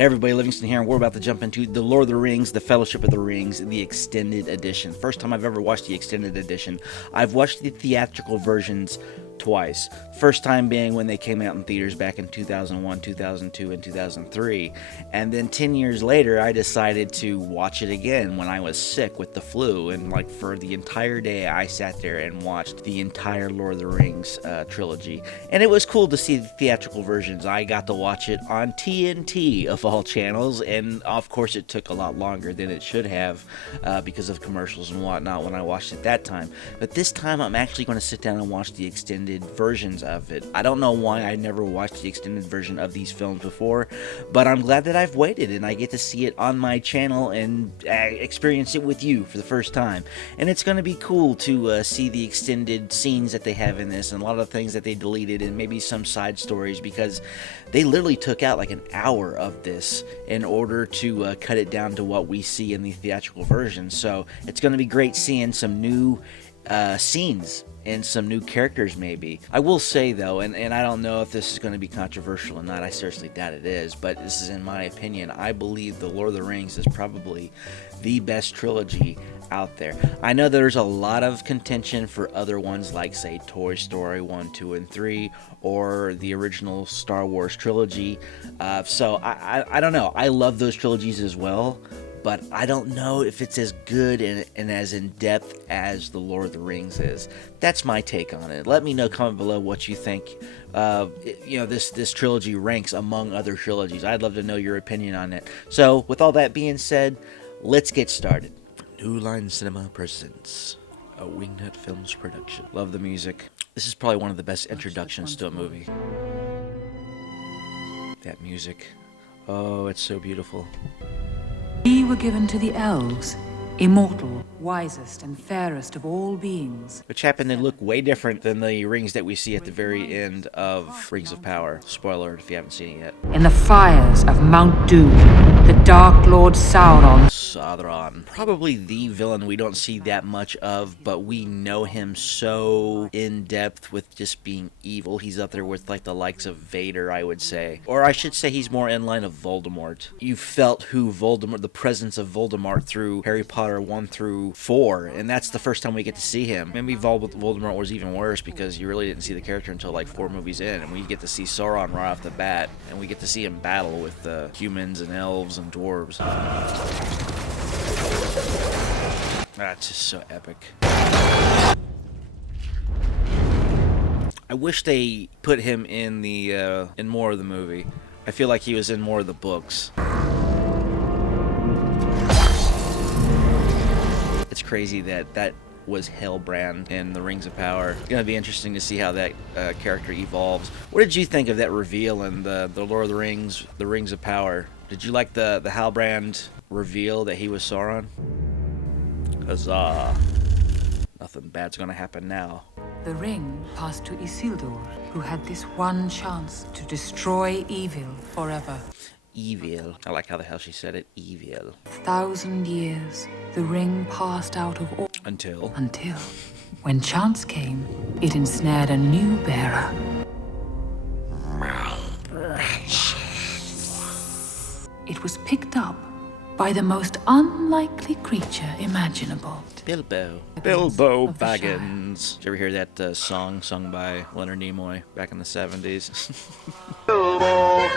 Hey everybody, Livingston here, and we're about to jump into The Lord of the Rings, The Fellowship of the Rings, the extended edition. First time I've ever watched the extended edition. I've watched the theatrical versions twice. First time being when they came out in theaters back in 2001, 2002, and 2003. And then 10 years later, I decided to watch it again when I was sick with the flu. And like for the entire day, I sat there and watched the entire Lord of the Rings trilogy. And it was cool to see the theatrical versions. I got to watch it on TNT of all channels. And of course, it took a lot longer than it should have because of commercials and whatnot when I watched it that time. But this time, I'm actually going to sit down and watch the extended versions of it. I don't know why I never watched the extended version of these films before, but I'm glad that I've waited and I get to see it on my channel and experience it with you for the first time. And it's going to be cool to see the extended scenes that they have in this and a lot of things that they deleted and maybe some side stories, because they literally took out like an hour of this in order to cut it down to what we see in the theatrical version. So it's going to be great seeing some new scenes and some new characters maybe. I will say though, and I don't know if this is going to be controversial or not, I seriously doubt it is, but this is in my opinion, I believe The Lord of the Rings is probably the best trilogy out there. I know there's a lot of contention for other ones like say Toy Story 1, 2, and 3 or the original Star Wars trilogy. So I don't know. I love those trilogies as well, but I don't know if it's as good and as in-depth as The Lord of the Rings is. That's my take on it. Let me know, comment below what you think this trilogy ranks among other trilogies. I'd love to know your opinion on it. So, with all that being said, let's get started. New Line Cinema presents a Wingnut Films production. Love the music. This is probably one of the best introductions to a movie. That music. Oh, it's so beautiful. We were given to the elves, immortal, wisest and fairest of all beings. Which happened to look way different than the rings that we see at the very end of Rings of Power. Spoiler alert if you haven't seen it yet. In the fires of Mount Doom, the Dark Lord Sauron. Probably the villain we don't see that much of, but we know him so in depth with just being evil. He's up there with like the likes of Vader, I would say. Or I should say he's more in line of Voldemort. You felt the presence of Voldemort through Harry Potter 1 through 4, and that's the first time we get to see him. Maybe Voldemort was even worse because you really didn't see the character until like 4 movies in, and we get to see Sauron right off the bat, and we get to see him battle with humans and elves and dwarves. That's just so epic. I wish they put him in in more of the movie. I feel like he was in more of the books. It's crazy that was Hellbrand in the Rings of Power. It's gonna be interesting to see how that character evolves. What did you think of that reveal in the Lord of the Rings, the Rings of Power? Did you like the Hellbrand reveal that he was Sauron? Huzzah! Nothing bad's gonna happen now. The ring passed to Isildur, who had this one chance to destroy evil forever. Evil. I like how the hell she said it. Evil. 1,000 years, the ring passed out of all. Until, when chance came, it ensnared a new bearer. It was picked up by the most unlikely creature imaginable. Bilbo Baggins. Did you ever hear that song sung by Leonard Nimoy back in the 70s? Bilbo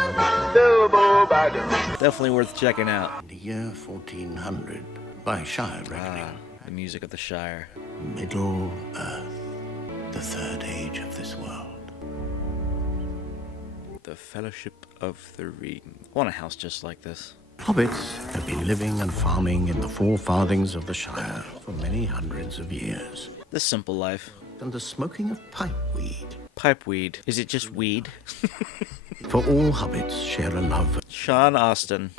Baggins. Definitely worth checking out. In the year 1400, by Shire reckoning. The music of the Shire. Middle Earth, the third age of this world. The Fellowship of the Ring. I want a house just like this. Hobbits have been living and farming in the four farthings of the Shire for many hundreds of years. The simple life. And the smoking of pipeweed. Pipeweed. Is it just weed? For all hobbits share a love. Sean Astin.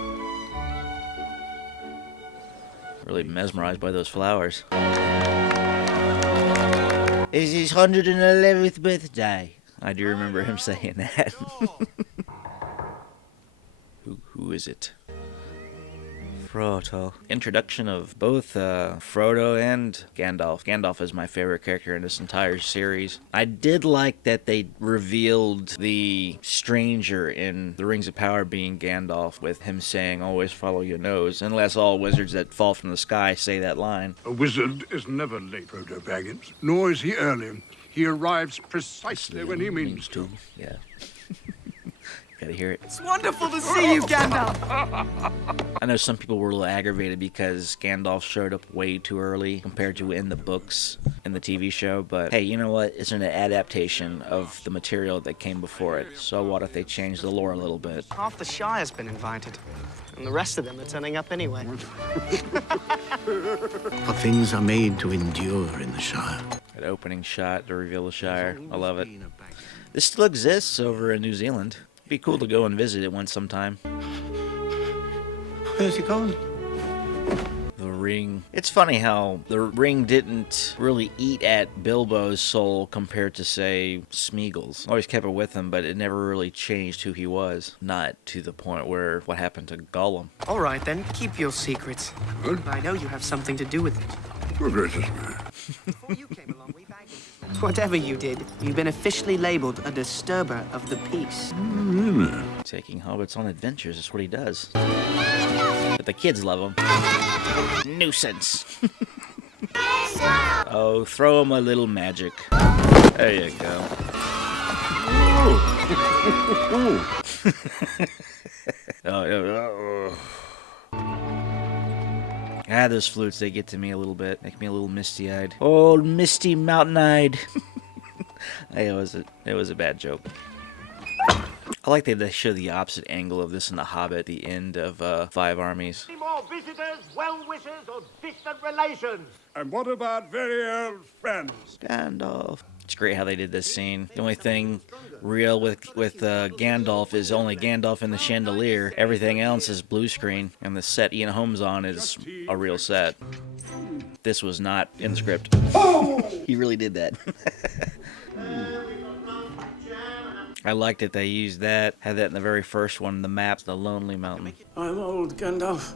Really mesmerized by those flowers. It's his 111th birthday. I do remember him saying that. Who is it? Frodo. Introduction of both Frodo and Gandalf. Gandalf is my favorite character in this entire series. I did like that they revealed the stranger in the Rings of Power being Gandalf, with him saying, always follow your nose, unless all wizards that fall from the sky say that line. A wizard is never late, Frodo Baggins, nor is he early. He arrives precisely when he means to. Yeah. Gotta hear it. It's wonderful to see you, Gandalf. I know some people were a little aggravated because Gandalf showed up way too early compared to in the books in the TV show, but hey, you know what? It's an adaptation of the material that came before it, so what if they change the lore a little bit? Half the Shire's been invited, and the rest of them are turning up anyway. For things are made to endure in the Shire. That opening shot to reveal the Shire. I love it. This still exists over in New Zealand. It'd be cool to go and visit it once sometime. Where's he gone? The ring. It's funny how the ring didn't really eat at Bilbo's soul compared to, say, Smeagol's. Always kept it with him, but it never really changed who he was. Not to the point where what happened to Gollum. All right, then. Keep your secrets. Good. I know you have something to do with it. Your gracious man. Before you came along, we bagged it. Whatever you did, you've been officially labeled a disturber of the peace. Taking hobbits on adventures is what he does. But the kids love him. Nuisance. Oh, throw him a little magic. There you go. Those flutes, they get to me a little bit. Make me a little misty-eyed. Old misty mountain-eyed. It was a bad joke. I like that they show the opposite angle of this in The Hobbit, the end of Five Armies. Any more visitors, well-wishers, or distant relations? And what about very old friends? Gandalf. It's great how they did this scene. The only thing real with Gandalf is only Gandalf in the chandelier. Everything else is blue screen, and the set Ian Holmes on is a real set. This was not in the script. He really did that. I liked it. They used that. Had that in the very first one, the map, the Lonely Mountain. I'm old, Gandalf.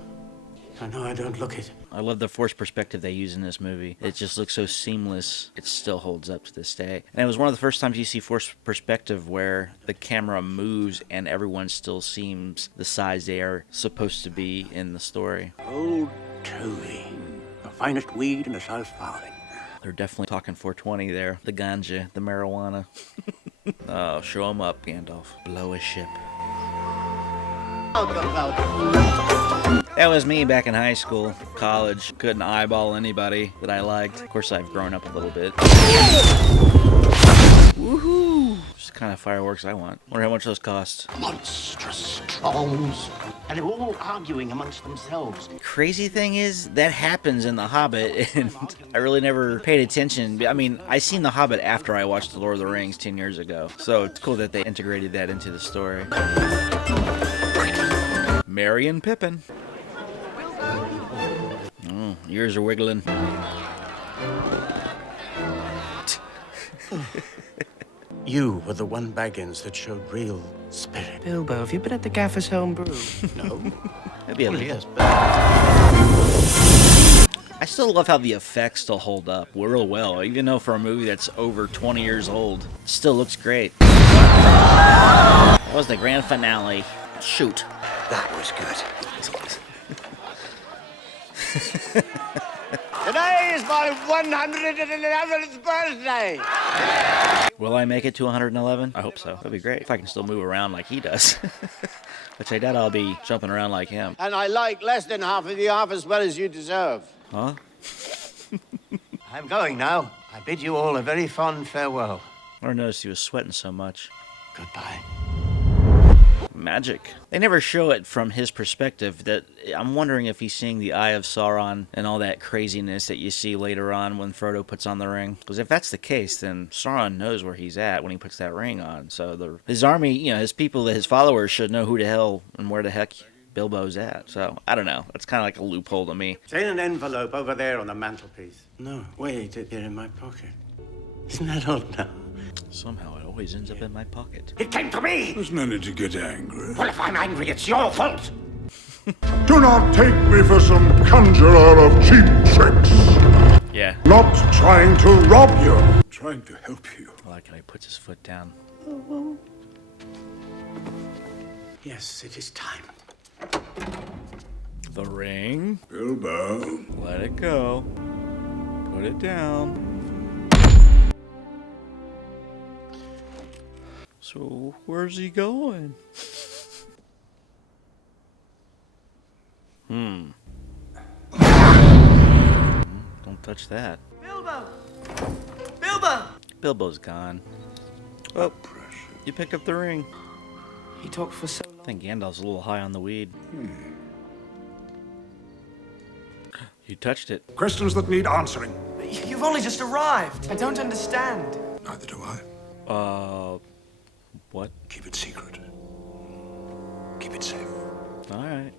I know I don't look it. I love the forced perspective they use in this movie. It just looks so seamless. It still holds up to this day. And it was one of the first times you see forced perspective where the camera moves and everyone still seems the size they are supposed to be in the story. Old Toby, the finest weed in the South Farthing. They're definitely talking 420 there. The ganja, the marijuana. Oh, show 'em up, Gandalf. Blow a ship. That was me back in high school, college. Couldn't eyeball anybody that I liked. Of course, I've grown up a little bit. Woohoo! Just the kind of fireworks I want. Wonder how much those cost. Monstrous trolls. And they're all arguing amongst themselves. Crazy thing is, that happens in The Hobbit, and I really never paid attention. I mean, I seen The Hobbit after I watched The Lord of the Rings 10 years ago. So it's cool that they integrated that into the story. Merry and Pippin. Oh, ears are wiggling. You were the one Baggins that showed real spirit. Bilbo, have you been at the Gaffer's home brew? No? Maybe a little. Yes, I still love how the effects still hold up real well, even though for a movie that's over 20 years old, it still looks great. That was the grand finale. Shoot. that was good. Today is my 111th birthday. Will I make it to 111? I hope so. That'd be great if I can still move around like he does. Which I doubt I'll be jumping around like him. And I like less than half of you half as well as you deserve. Huh? I'm going now. I bid you all a very fond farewell. I never noticed he was sweating so much. Goodbye. Magic. They never show it from his perspective. That I'm wondering if he's seeing the Eye of Sauron and all that craziness that you see later on when Frodo puts on the ring. Because if that's the case, then Sauron knows where he's at when he puts that ring on. So his army, you know, his people, his followers should know who the hell and where the heck Bilbo's at. So I don't know. That's kind of like a loophole to me. There's an envelope over there on the mantelpiece. No, wait, they're in my pocket. Isn't that odd now? Somehow it always ends up in my pocket. It came to me! There's no need to get angry. Well, if I'm angry, it's your fault! Do not take me for some conjurer of cheap tricks. Yeah. Not trying to rob you. Trying to help you. I like how he puts his foot down. Yes, it is time. The ring. Bilbo. Let it go. Put it down. So, where's he going? Don't touch that. Bilbo! Bilbo! Bilbo's gone. Oh, you picked up the ring. He talked for so I long. think Gandalf's a little high on the weed. You touched it. Questions that need answering. You've only just arrived. I don't understand. Neither do I. What? Keep it secret. Keep it safe. Alright.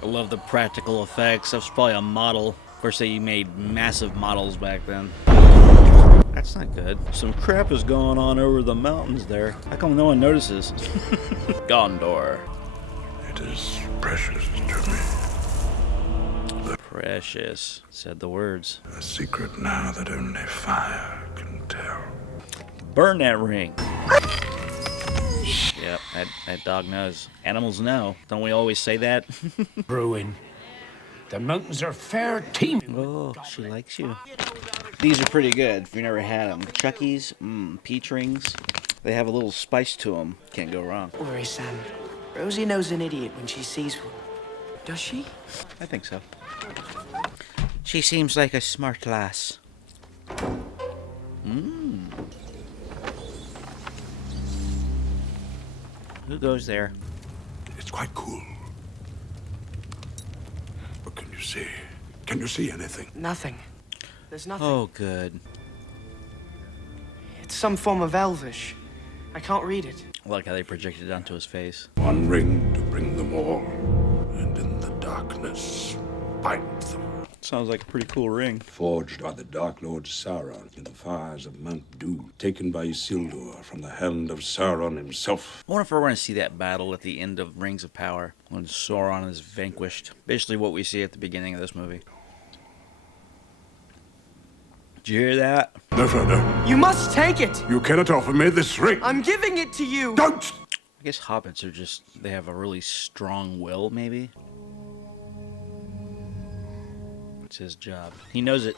I love the practical effects. That was probably a model. Of course, they made massive models back then. That's not good. Some crap is going on over the mountains there. How come no one notices? Gondor. It is precious to me. Precious. Said the words. A secret now that only fire can tell. Burn that ring. Yep, that dog knows. Animals know. Don't we always say that? Brewing. The mountains are fair teeming. Oh, she likes you. These are pretty good if you never had them. Chucky's, peach rings. They have a little spice to them. Can't go wrong. Don't worry, Sam. Rosie knows an idiot when she sees one. Does she? I think so. She seems like a smart lass. Who goes there? It's quite cool. What can you see? Can you see anything? Nothing. There's nothing. Oh, good. It's some form of Elvish. I can't read it. I like how they projected it onto his face. One ring to bring them all, and in the darkness, bind them. Sounds like a pretty cool ring. Forged by the Dark Lord Sauron in the fires of Mount Doom, taken by Isildur from the hand of Sauron himself. I wonder if we're going to see that battle at the end of Rings of Power when Sauron is vanquished. Basically what we see at the beginning of this movie. Did you hear that? No, Frodo. You must take it! You cannot offer me this ring. I'm giving it to you! Don't! I guess hobbits are just, they have a really strong will, maybe? It's his job. He knows it.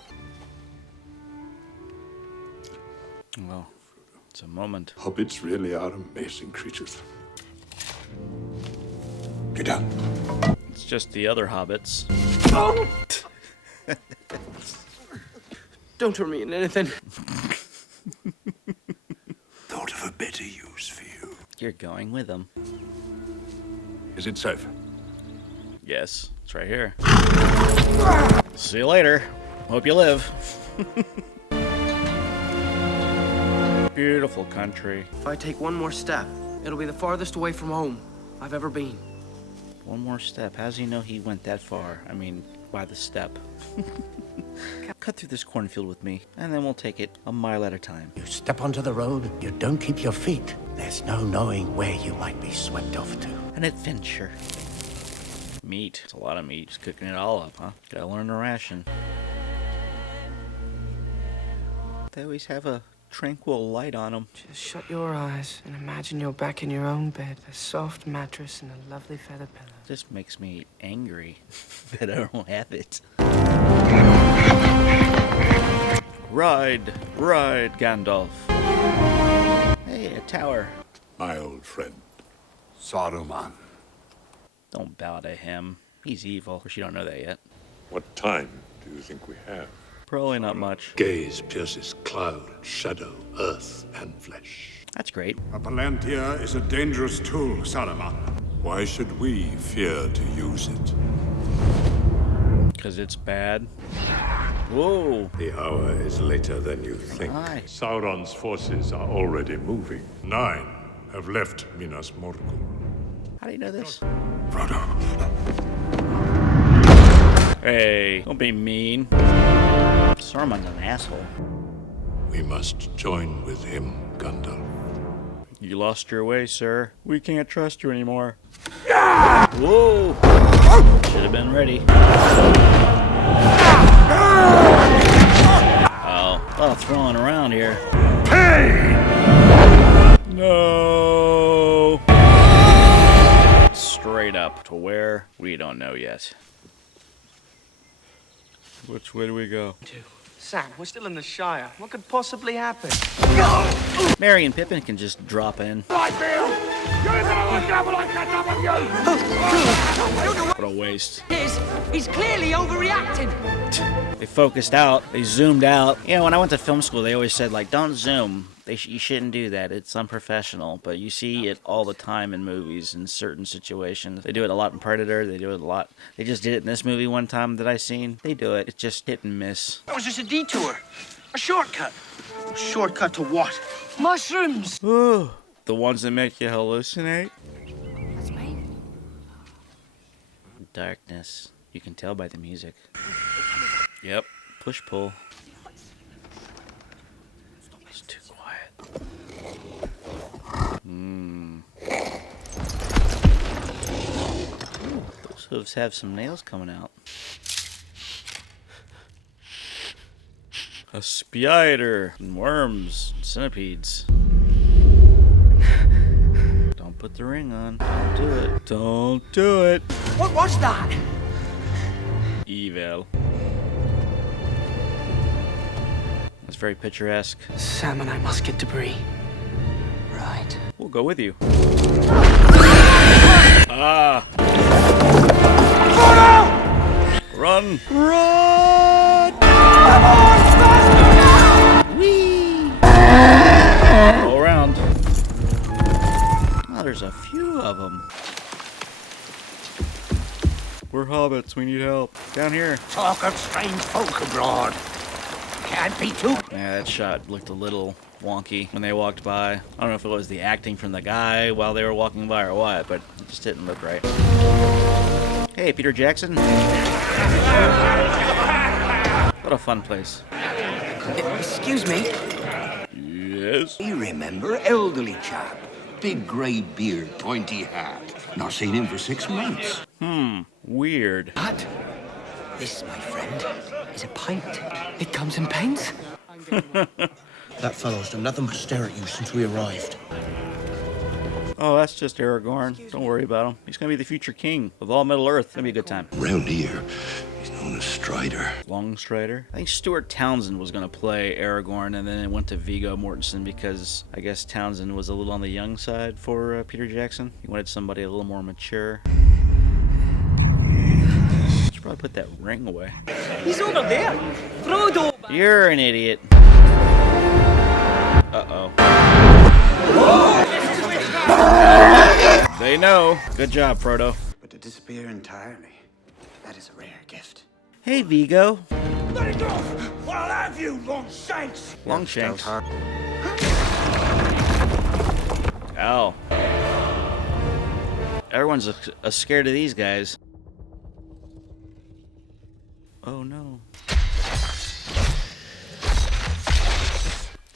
Well, it's a moment. Hobbits really are amazing creatures. Get down. It's just the other hobbits. Oh! Don't turn me in anything. Thought of a better use for you. You're going with him. Is it safe? Yes, it's right here. See you later. Hope you live. Beautiful country. If I take one more step, it'll be the farthest away from home I've ever been. One more step. How does he know he went that far? I mean, by the step. Cut through this cornfield with me, and then we'll take it a mile at a time. You step onto the road, you don't keep your feet. There's no knowing where you might be swept off to. An adventure. Meat. It's a lot of meat. Just cooking it all up, huh? Gotta learn to ration. They always have a tranquil light on them. Just shut your eyes and imagine you're back in your own bed, a soft mattress and a lovely feather pillow. This makes me angry that I don't have it. Ride, ride, Gandalf. Hey, a tower. My old friend, Saruman. Don't bow to him. He's evil. Of course, you don't know that yet. What time do you think we have? Probably not much. Gaze pierces cloud, shadow, earth, and flesh. That's great. A Palantir is a dangerous tool, Saruman. Why should we fear to use it? Because it's bad. Whoa. The hour is later than you think. Hi. Sauron's forces are already moving. 9 have left Minas Morgul. How do you know this? Frodo. Hey, don't be mean. Saruman's an asshole. We must join with him, Gandalf. You lost your way, sir. We can't trust you anymore. Whoa! Should have been ready. Oh, a lot of throwing around here. No! Straight up to where? We don't know yet. Which way do we go? Sam, we're still in the Shire. What could possibly happen? Merry and Pippin can just drop in. What a waste. He's clearly overreacting. They focused out. They zoomed out. You know, when I went to film school, they always said, like, don't zoom. You shouldn't do that. It's unprofessional. But you see it all the time in movies in certain situations. They do it a lot in Predator. They do it a lot. They just did it in this movie one time that I seen. They do it. It's just hit and miss. That was just a detour. A shortcut. A shortcut to what? Mushrooms. Ooh, the ones that make you hallucinate? That's me. Darkness. You can tell by the music. Yep. Push-pull. It's too quiet. Those hooves have some nails coming out. A spider, and worms, and centipedes. Don't put the ring on. Don't do it. Don't do it. What was that? Evil. That's very picturesque. Sam and I must get debris. Right. We'll go with you. Ah! Run! Run! Whee! All around. Oh, there's a few of them. We're hobbits. We need help. Down here. Talk of strange folk abroad. Can't be too. Yeah, that shot looked a little wonky when they walked by. I don't know if it was the acting from the guy while they were walking by or what, but it just didn't look right. Hey, Peter Jackson. What a fun place. Excuse me. Yes? You remember, elderly chap. Big grey beard, pointy hat. Not seen him for 6 months. Weird. What? This, my friend, is a pint. It comes in pints. That fellow's done nothing but stare at you since we arrived. Oh, that's just Aragorn. Don't worry about him. He's gonna be the future king of all Middle Earth. It's gonna be a good time. Round here, he's known as Strider. Longstrider. I think Stuart Townsend was gonna play Aragorn, and then it went to Viggo Mortensen because I guess Townsend was a little on the young side for Peter Jackson. He wanted somebody a little more mature. Should probably put that ring away. He's over there. Frodo. You're an idiot. Uh-oh. They know. Good job, Frodo. But to disappear entirely, that is a rare gift. Hey, Viggo. Let it go! I'll have you, Longshanks! Longshanks. Ow. Everyone's scared of these guys. Oh, no.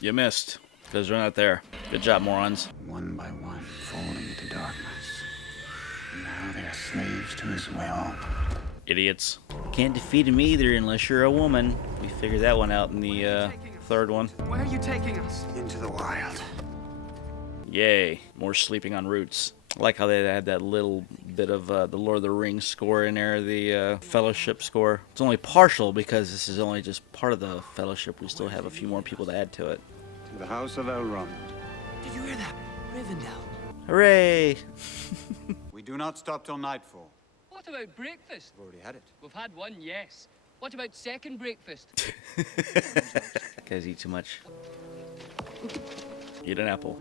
You missed, because they're not there. Good job, morons. One by one, falling into darkness. And now they are slaves to his will. Idiots. Can't defeat him either unless you're a woman. We figured that one out in the third one. Where are you taking us? Into the wild. Yay. More sleeping on roots. I like how they had that little bit of the Lord of the Rings score in there, the Fellowship score. It's only partial because this is only just part of the Fellowship. We still have a few more people to add to it. To the house of Elrond. Did you hear that? Rivendell. Hooray! We do not stop till nightfall. What about breakfast? We've already had it. We've had one, yes. What about second breakfast? Guys eat too much. Eat an apple.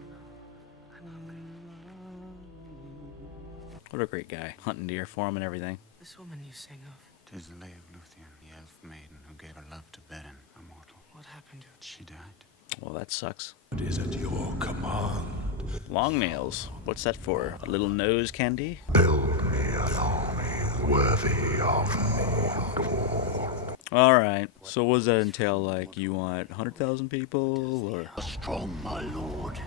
What a great guy. Hunting deer for him and everything. This woman you sing of. 'Tis the lay of Luthien, the elf maiden who gave her love to Beren, a mortal. What happened to her? She died. Well, that sucks. It is at your command. Long nails. What's that for? A little nose candy? Build me an army worthy of Mordor. Alright. So what does that entail? Like, you want 100,000 people, or? Strong, my lord.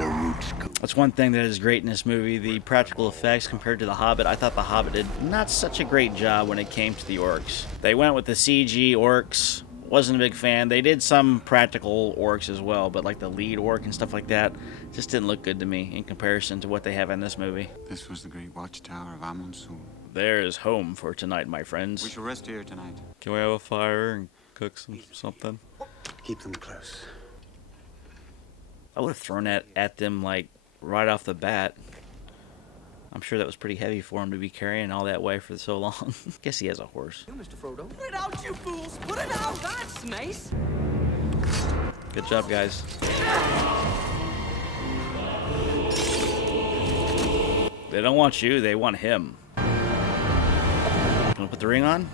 their roots go. That's one thing that is great in this movie, the practical effects compared to The Hobbit. I thought The Hobbit did not such a great job when it came to the orcs. They went with the CG orcs. Wasn't a big fan. They did some practical orcs as well, but like the lead orc and stuff like that just didn't look good to me in comparison to what they have in this movie. This was the great watchtower of Amonsul. There's home for tonight, my friends. We shall rest here tonight. Can we have a fire and cook something? Keep them close. I would have thrown that at them like right off the bat. I'm sure that was pretty heavy for him to be carrying all that way for so long. Guess he has a horse. You, Mr. Frodo. Put it out, you fools! Put it out! That's nice! Good job, guys. They don't want you, they want him. Wanna put the ring on?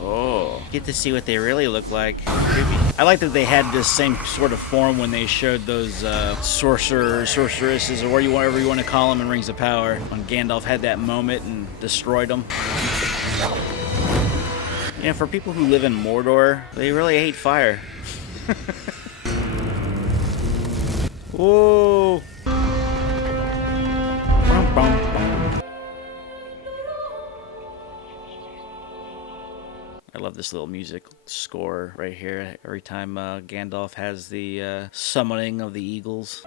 Oh. Get to see what they really look like. Creepy. I like that they had this same sort of form when they showed those sorcerers, sorceresses, or whatever you want to call them in Rings of Power. When Gandalf had that moment and destroyed them. You know, for people who live in Mordor, they really hate fire. Whoa! Bum, bum, bum. I love this little music score right here. Every time Gandalf has the summoning of the eagles.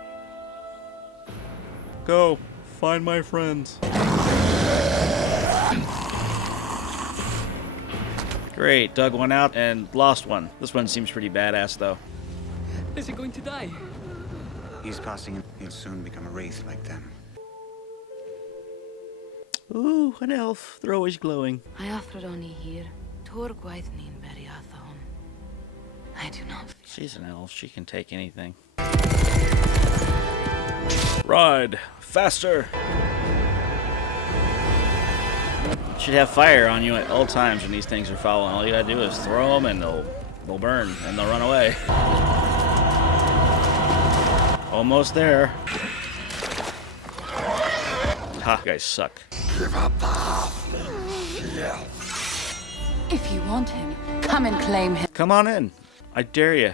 Go, find my friends. Great, dug one out and lost one. This one seems pretty badass though. Is he going to die? He's passing in. He'll soon become a wraith like them. Ooh, an elf. They're always glowing. I here. I do not. She's an elf. She can take anything. Ride faster. Should have fire on you at all times when these things are following. All you gotta do is throw them and they'll burn and they'll run away. Almost there. Ha, you guys suck. If you want him, come and claim him. Come on in. I dare you.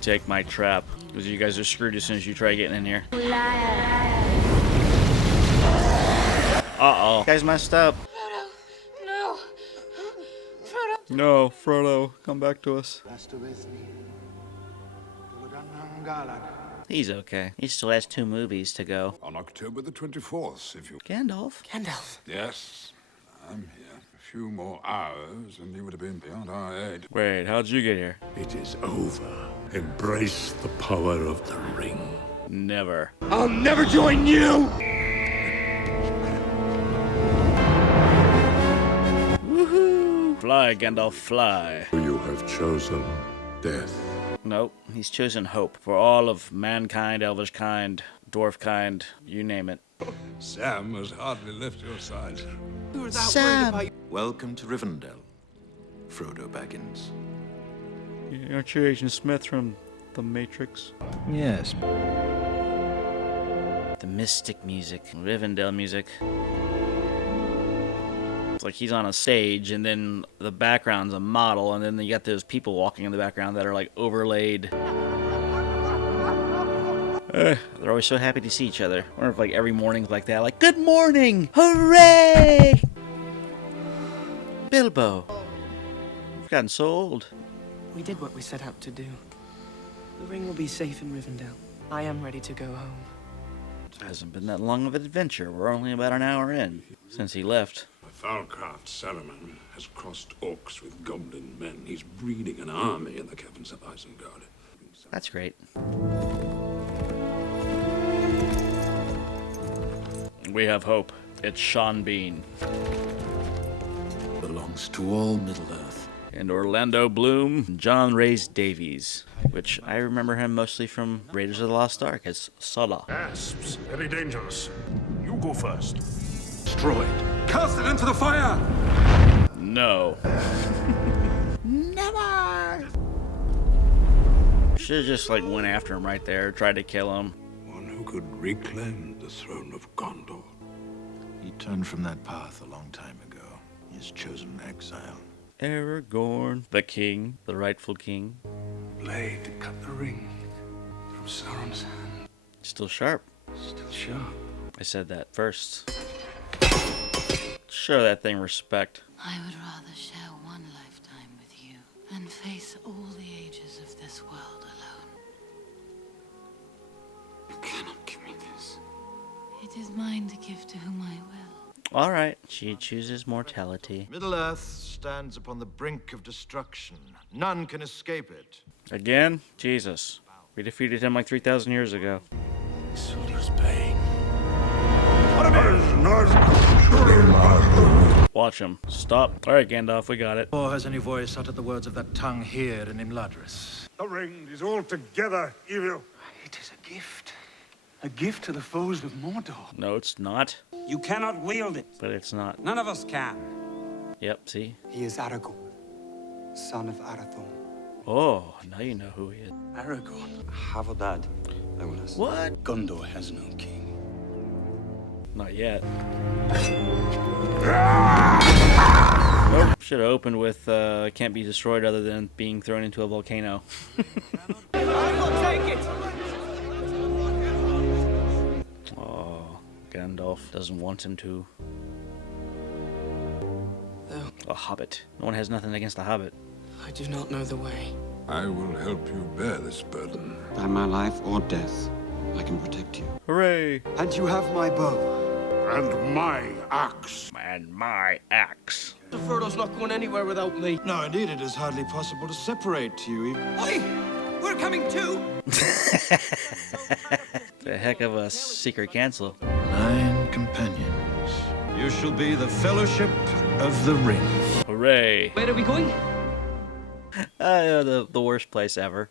Take my trap. Because you guys are screwed as soon as you try getting in here. Uh-oh. You guys messed up. Frodo, no. Frodo. No, Frodo, come back to us. He's okay. He still has 2 movies to go. On October the 24th, if you... Gandalf? Gandalf. Yes, I'm here. A few more hours and you would have been beyond our aid. Wait, how'd you get here? It is over. Embrace the power of the ring. Never. I'll never join you! Woohoo! Fly, Gandalf, fly. You have chosen death. Nope, he's chosen hope for all of mankind, elvish kind, dwarf kind, you name it. Sam has hardly left your side. Sam! Welcome to Rivendell, Frodo Baggins. Aren't you Agent Smith from The Matrix? Yes. The mystic music, Rivendell music. It's like he's on a stage and then the background's a model and then you got those people walking in the background that are like overlaid. They're always so happy to see each other. I wonder if like every morning's like that, like, good morning! Hooray! Bilbo. You've gotten so old. We did what we set out to do. The ring will be safe in Rivendell. I am ready to go home. It hasn't been that long of an adventure. We're only about an hour in since he left. Thalcraft Saruman has crossed orcs with goblin men. He's breeding an army in the caverns of Isengard. That's great. We have hope. It's Sean Bean. Belongs to all Middle-earth. And Orlando Bloom, John Rhys Davies, which I remember him mostly from Raiders of the Lost Ark as Sala. Asps, very dangerous. You go first. Destroy it. Cast it into the fire! No. Never! Should've just like went after him right there, tried to kill him. One who could reclaim the throne of Gondor. He turned from that path a long time ago. His chosen exile. Aragorn, the king, the rightful king. Blade cut the ring. from Sauron's hand. Still sharp. Still sharp. I said that first. Show that thing respect. I would rather share one lifetime with you than face all the ages of this world alone. You cannot give me this. It is mine to give to whom I will. Alright, she chooses mortality. Middle-earth stands upon the brink of destruction. None can escape it. Again? Jesus. We defeated him like 3,000 years ago. Isildur's paying. Watch him. Stop. Alright, Gandalf, we got it. Or has any voice uttered the words of that tongue here in Imladris? The ring is altogether evil. It is a gift. A gift to the foes of Mordor. No, it's not. You cannot wield it. But it's not. None of us can. Yep, see? He is Aragorn, son of Arathorn. Oh, now you know who he is. Aragorn. Havodad, Legolas. What? Gondor has no king. Not yet. Nope. Should have opened with can't be destroyed other than being thrown into a volcano. I will take it. Oh, Gandalf doesn't want him to. A hobbit. No one has nothing against a hobbit. I do not know the way. I will help you bear this burden. By my life or death, I can protect you. Hooray! And you have my bow. And my axe. And my axe. Frodo's not going anywhere without me. No, indeed, it is hardly possible to separate you. Oi! We're coming too! The heck of a secret cancel. 9 companions. You shall be the Fellowship of the Ring. Hooray! Where are we going? The worst place ever.